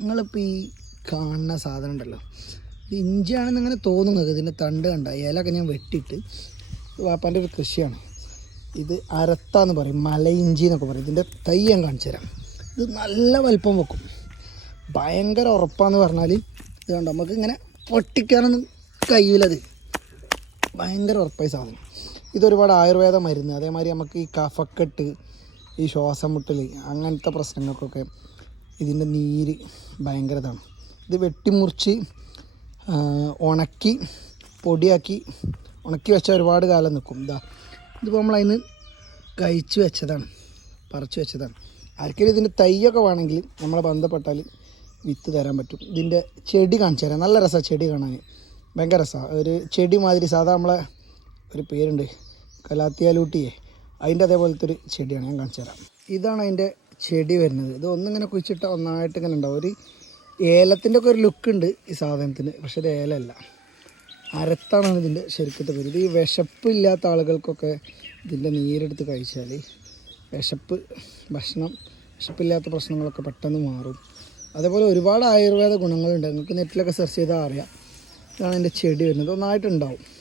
നിങ്ങളിപ്പോൾ ഈ കാണുന്ന സാധനം ഉണ്ടല്ലോ. ഇഞ്ചിയാണെന്ന് ഇങ്ങനെ തോന്നുന്നത്. ഇതിന്റെ തണ്ട് കണ്ട ഇലൊക്കെ ഞാൻ വെട്ടിയിട്ട് വാപ്പാന്റെ ഒരു കൃഷിയാണ്. ഇത് അരത്ത എന്ന് പറയും മലയിഞ്ചി എന്നൊക്കെ പറയും. ഇതിന്റെ തൈ ഞാൻ കാണിച്ചു തരാം. ഇത് നല്ല വലിപ്പം വെക്കും. ഭയങ്കര ഉറപ്പാന്ന് പറഞ്ഞാൽ ഇത് കണ്ടോ നമുക്ക് ഇങ്ങനെ പൊട്ടിക്കാനൊന്നും കഴിയില്ലത് ഭയങ്കര ഉറപ്പായി സാധനം. ഇതൊരുപാട് ആയുർവേദ മരുന്ന്. അതേമാതിരി നമുക്ക് ഈ കഫക്കെട്ട് ഈ ശ്വാസം മുട്ടൽ അങ്ങനത്തെ പ്രശ്നങ്ങൾക്കൊക്കെ ഇതിന്റെ നീര് ഭയങ്കര ഇതാണ് ഇത് വെട്ടിമുറിച്ച് ഉണക്കി പൊടിയാക്കി ഉണക്കി വെച്ചാൽ ഒരുപാട് കാലം നിൽക്കും ഇതാ ഇതിപ്പോൾ നമ്മളതിന് കഴിച്ചു വെച്ചതാണ് പറിച്ചു വെച്ചതാണ്. ആർക്കെങ്കിലും ഇതിന്റെ തൈയൊക്കെ വേണമെങ്കിൽ നമ്മളെ ബന്ധപ്പെട്ടാൽ വിത്ത് തരാൻ പറ്റും. ഇതിന്റെ ചെടി കാണിച്ചു തരാം. നല്ല രസമാണ് ചെടി കാണാൻ. ഭയങ്കര രസമാണ് ഒരു ചെടി മാതിരി സാധാ നമ്മളെ ഒരു പേരുണ്ട് കലാത്തിയാലൂട്ടിയെ. അതിന്റെ അതേപോലത്തെ ഒരു ചെടിയാണ് ഞാൻ കാണിച്ചു തരാം. ഇതാണ് അതിന്റെ ചെടി വരുന്നത്. ഇത് ഒന്നിങ്ങനെ കുഴിച്ചിട്ട ഒന്നായിട്ട് ഇങ്ങനെ ഉണ്ടാവും. ഒരു ഏലത്തിന്റെ ഒക്കെ ഒരു ലുക്ക് ഉണ്ട് ഈ സാധനത്തിന് പക്ഷേ ഇത് ഏലമല്ല അരത്താണ് ഇതിന്റെ ശരിക്കത്തെ പേര്. ഇത് ഈ വിശപ്പില്ലാത്ത ആളുകൾക്കൊക്കെ ഇതിന്റെ നീരെടുത്ത് കഴിച്ചാൽ വിശപ്പ് ഭക്ഷണം വിശപ്പില്ലാത്ത പ്രശ്നങ്ങളൊക്കെ പെട്ടെന്ന് മാറും. അതേപോലെ ഒരുപാട് ആയുർവേദ ഗുണങ്ങളുണ്ട്. നിങ്ങൾക്ക് നെറ്റിലൊക്കെ സെർച്ച് ചെയ്താൽ അറിയാം. ഇതാണ് എന്റെ ചെടി വരുന്നത്. ഒന്നായിട്ടുണ്ടാവും